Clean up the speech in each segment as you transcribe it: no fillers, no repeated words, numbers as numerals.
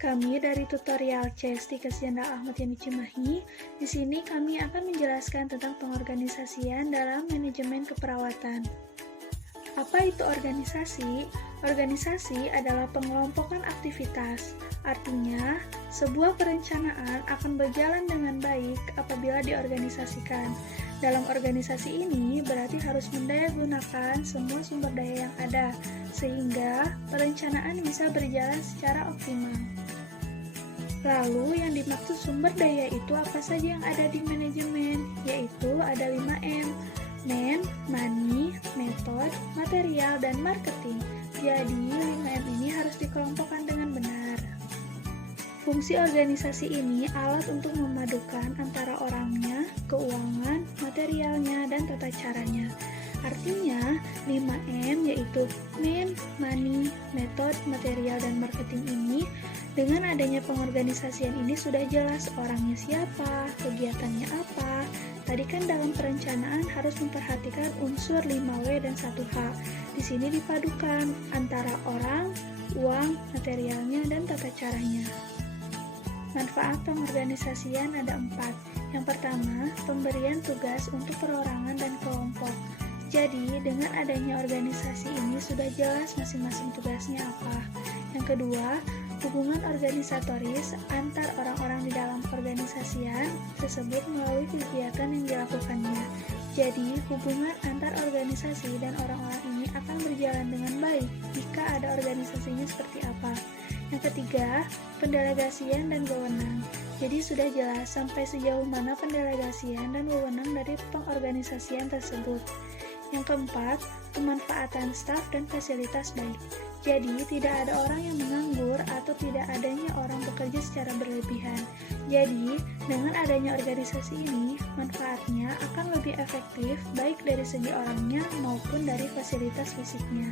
Kami dari tutorial CS3 Jenderal Ahmad Yani Cimahi. Di sini kami akan menjelaskan tentang pengorganisasian dalam manajemen keperawatan. Apa itu organisasi? Organisasi adalah pengelompokan aktivitas. Artinya, sebuah perencanaan akan berjalan dengan baik apabila diorganisasikan. Dalam organisasi ini berarti harus mendayagunakan semua sumber daya yang ada, sehingga perencanaan bisa berjalan secara optimal. Lalu yang dimaksud sumber daya itu apa saja yang ada di manajemen? Yaitu ada 5M: man, money, method, material, dan marketing. Jadi 5M ini harus dikelompokkan dengan benar. Fungsi organisasi ini alat untuk memadukan antara orangnya, keuangan, materialnya, dan tata caranya. Artinya, 5M yaitu man, money, method, material, dan marketing ini dengan adanya pengorganisasian ini sudah jelas orangnya siapa, kegiatannya apa. Tadi kan dalam perencanaan harus memperhatikan unsur 5W dan 1H. Di sini dipadukan antara orang, uang, materialnya, dan tata caranya. Manfaat pengorganisasian ada 4. Yang pertama, pemberian tugas untuk perorangan dan kelompok. Jadi, dengan adanya organisasi ini sudah jelas masing-masing tugasnya apa. Yang kedua, hubungan organisatoris antar orang-orang di dalam organisasian tersebut melalui kegiatan yang dilakukannya. Jadi, hubungan antar organisasi dan orang-orang ini akan berjalan dengan baik jika ada organisasinya seperti apa. Yang ketiga, pendelegasian dan wewenang. Jadi sudah jelas sampai sejauh mana pendelegasian dan wewenang dari pengorganisasian tersebut. Yang keempat, pemanfaatan staf dan fasilitas baik. Jadi, tidak ada orang yang menganggur atau tidak adanya orang bekerja secara berlebihan. Jadi, dengan adanya organisasi ini, manfaatnya akan lebih efektif baik dari segi orangnya maupun dari fasilitas fisiknya.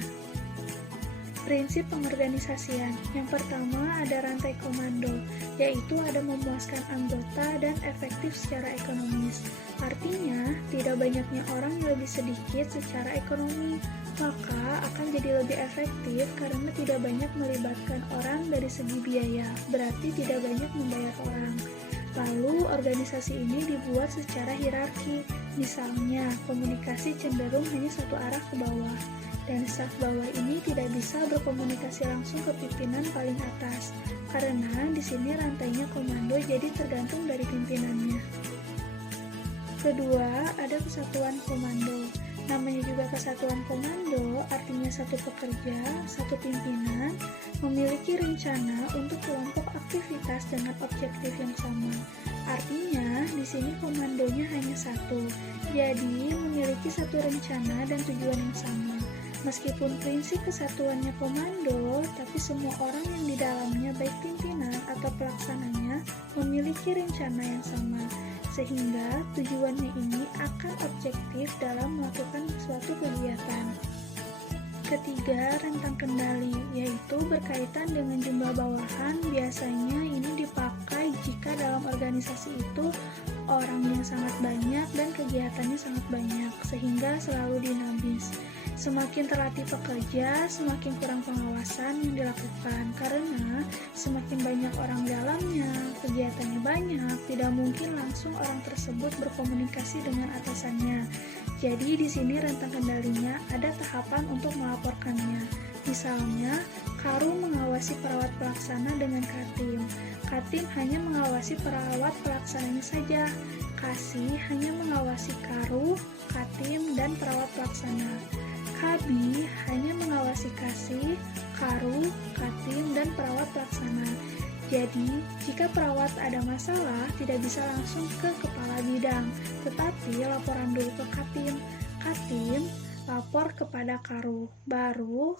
Prinsip pengorganisasian. Yang pertama ada rantai komando, yaitu ada memuaskan anggota dan efektif secara ekonomis. Artinya, tidak banyaknya orang yang lebih sedikit secara ekonomi, maka akan jadi lebih efektif karena tidak banyak melibatkan orang dari segi biaya, berarti tidak banyak membayar orang. Lalu, organisasi ini dibuat secara hierarki, misalnya komunikasi cenderung hanya satu arah ke bawah. Dan staf bawah ini tidak bisa berkomunikasi langsung ke pimpinan paling atas, karena di sini rantainya komando jadi tergantung dari pimpinannya. Kedua, ada kesatuan komando. Namanya juga kesatuan komando, artinya satu pekerja, satu pimpinan, memiliki rencana untuk kelompok aktivitas dengan objektif yang sama. Artinya, di sini komandonya hanya satu, jadi memiliki satu rencana dan tujuan yang sama. Meskipun prinsip kesatuannya komando, tapi semua orang yang di dalamnya baik pimpinan atau pelaksananya memiliki rencana yang sama, sehingga tujuannya ini akan objektif dalam melakukan suatu kegiatan. Ketiga, rentang kendali, yaitu berkaitan dengan jumlah bawahan. Biasanya ini dipakai jika dalam organisasi itu orangnya sangat banyak dan kegiatannya sangat banyak, sehingga selalu dinamis. Semakin terlatih pekerja, semakin kurang pengawasan yang dilakukan, karena semakin banyak orang dalamnya, kegiatannya banyak, tidak mungkin langsung orang tersebut berkomunikasi dengan atasannya. Jadi di sini rentang kendalinya ada tahapan untuk melaporkannya. Misalnya, Karu mengawasi perawat pelaksana dengan Katim. Katim hanya mengawasi perawat pelaksananya saja. Kasih hanya mengawasi Karu, Katim, dan perawat pelaksana. Kabi hanya mengawasi Kasih, Karu, Katim, dan perawat pelaksana. Jadi, jika perawat ada masalah, tidak bisa langsung ke kepala bidang, tetapi laporan dulu ke Katim. Katim lapor kepada Karu, baru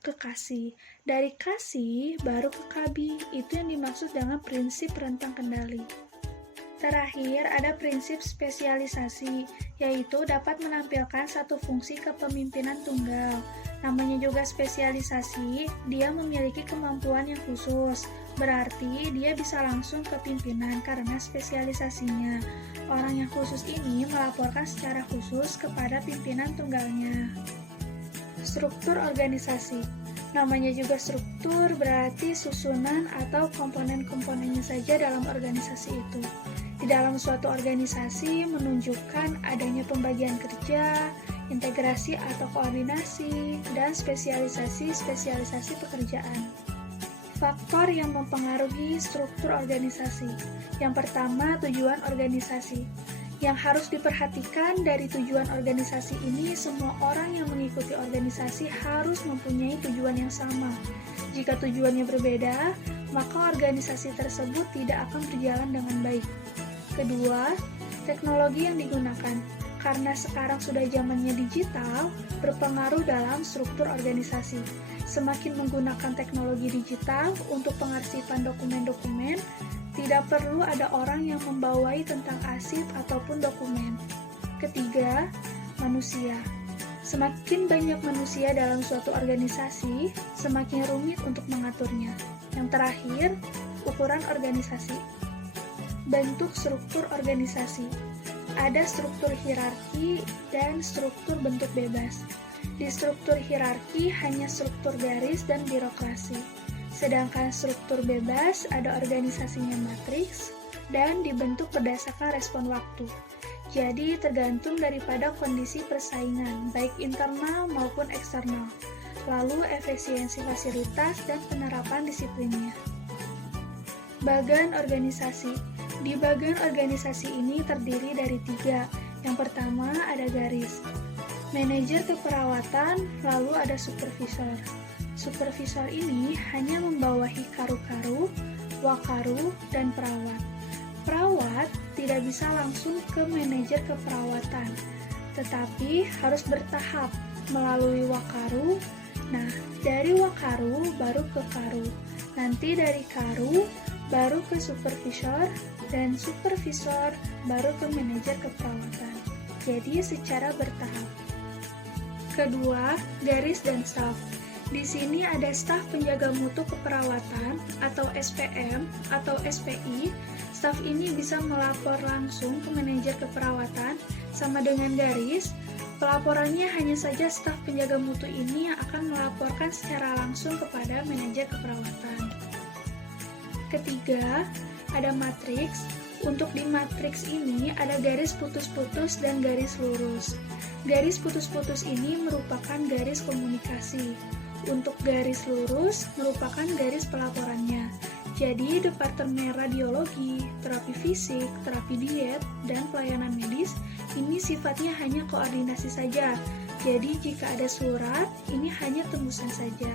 ke Kasih. Dari Kasih, baru ke Kabi. Itu yang dimaksud dengan prinsip rentang kendali. Terakhir, ada prinsip spesialisasi, yaitu dapat menampilkan satu fungsi kepemimpinan tunggal. Namanya juga spesialisasi, dia memiliki kemampuan yang khusus. Berarti dia bisa langsung ke pimpinan karena spesialisasinya. Orang yang khusus ini melaporkan secara khusus kepada pimpinan tunggalnya. Struktur organisasi. Namanya juga struktur, berarti susunan atau komponen-komponennya saja dalam organisasi itu. Di dalam suatu organisasi menunjukkan adanya pembagian kerja, integrasi atau koordinasi, dan spesialisasi pekerjaan. Faktor yang mempengaruhi struktur organisasi. Yang pertama, tujuan organisasi. Yang harus diperhatikan dari tujuan organisasi ini, semua orang yang mengikuti organisasi harus mempunyai tujuan yang sama. Jika tujuannya berbeda, maka organisasi tersebut tidak akan berjalan dengan baik. Kedua, teknologi yang digunakan. Karena sekarang sudah zamannya digital, berpengaruh dalam struktur organisasi. Semakin menggunakan teknologi digital untuk pengarsipan dokumen-dokumen, tidak perlu ada orang yang membawai tentang arsip ataupun dokumen. Ketiga, manusia. Semakin banyak manusia dalam suatu organisasi, semakin rumit untuk mengaturnya. Yang terakhir, ukuran organisasi. Bentuk struktur organisasi. Ada struktur hierarki dan struktur bentuk bebas. Di struktur hierarki hanya struktur garis dan birokrasi. Sedangkan struktur bebas ada organisasinya matriks dan dibentuk berdasarkan respon waktu. Jadi tergantung daripada kondisi persaingan, baik internal maupun eksternal. Lalu efisiensi fasilitas dan penerapan disiplinnya. Bagan organisasi. Di bagan organisasi ini terdiri dari 3. Yang pertama ada garis, manajer keperawatan, lalu ada supervisor. Supervisor ini hanya membawahi karu-karu, wakaru, dan perawat. Perawat tidak bisa langsung ke manajer keperawatan, tetapi harus bertahap melalui wakaru. Nah, dari wakaru baru ke karu. Nanti dari karu baru ke supervisor, dan supervisor baru ke manajer keperawatan. Jadi secara bertahap. Kedua, garis dan staf. Di sini ada staf penjaga mutu keperawatan atau SPM atau SPI. Staf ini bisa melapor langsung ke manajer keperawatan, sama dengan garis. Pelaporannya hanya saja staf penjaga mutu ini yang akan melaporkan secara langsung kepada manajer keperawatan. Ketiga, ada matriks. Untuk di matriks ini ada garis putus-putus dan garis lurus. Garis putus-putus ini merupakan garis komunikasi. Untuk garis lurus merupakan garis pelaporannya. Jadi, Departemen Radiologi, Terapi Fisik, Terapi Diet, dan Pelayanan Medis ini sifatnya hanya koordinasi saja. Jadi, jika ada surat, ini hanya tembusan saja.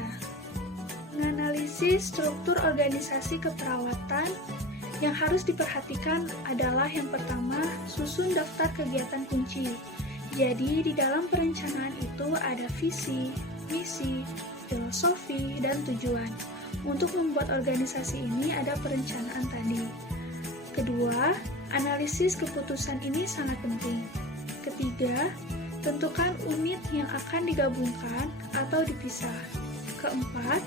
Menganalisis struktur organisasi keperawatan yang harus diperhatikan adalah yang pertama, susun daftar kegiatan kunci. Jadi, di dalam perencanaan itu ada visi, misi, filosofi, dan tujuan. Untuk membuat organisasi ini ada perencanaan tadi. Kedua, analisis keputusan ini sangat penting. Ketiga, tentukan unit yang akan digabungkan atau dipisah. Keempat,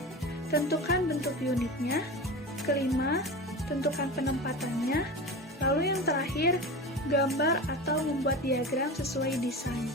tentukan bentuk unitnya. Kelima, tentukan penempatannya. Lalu yang terakhir, gambar atau membuat diagram sesuai desain.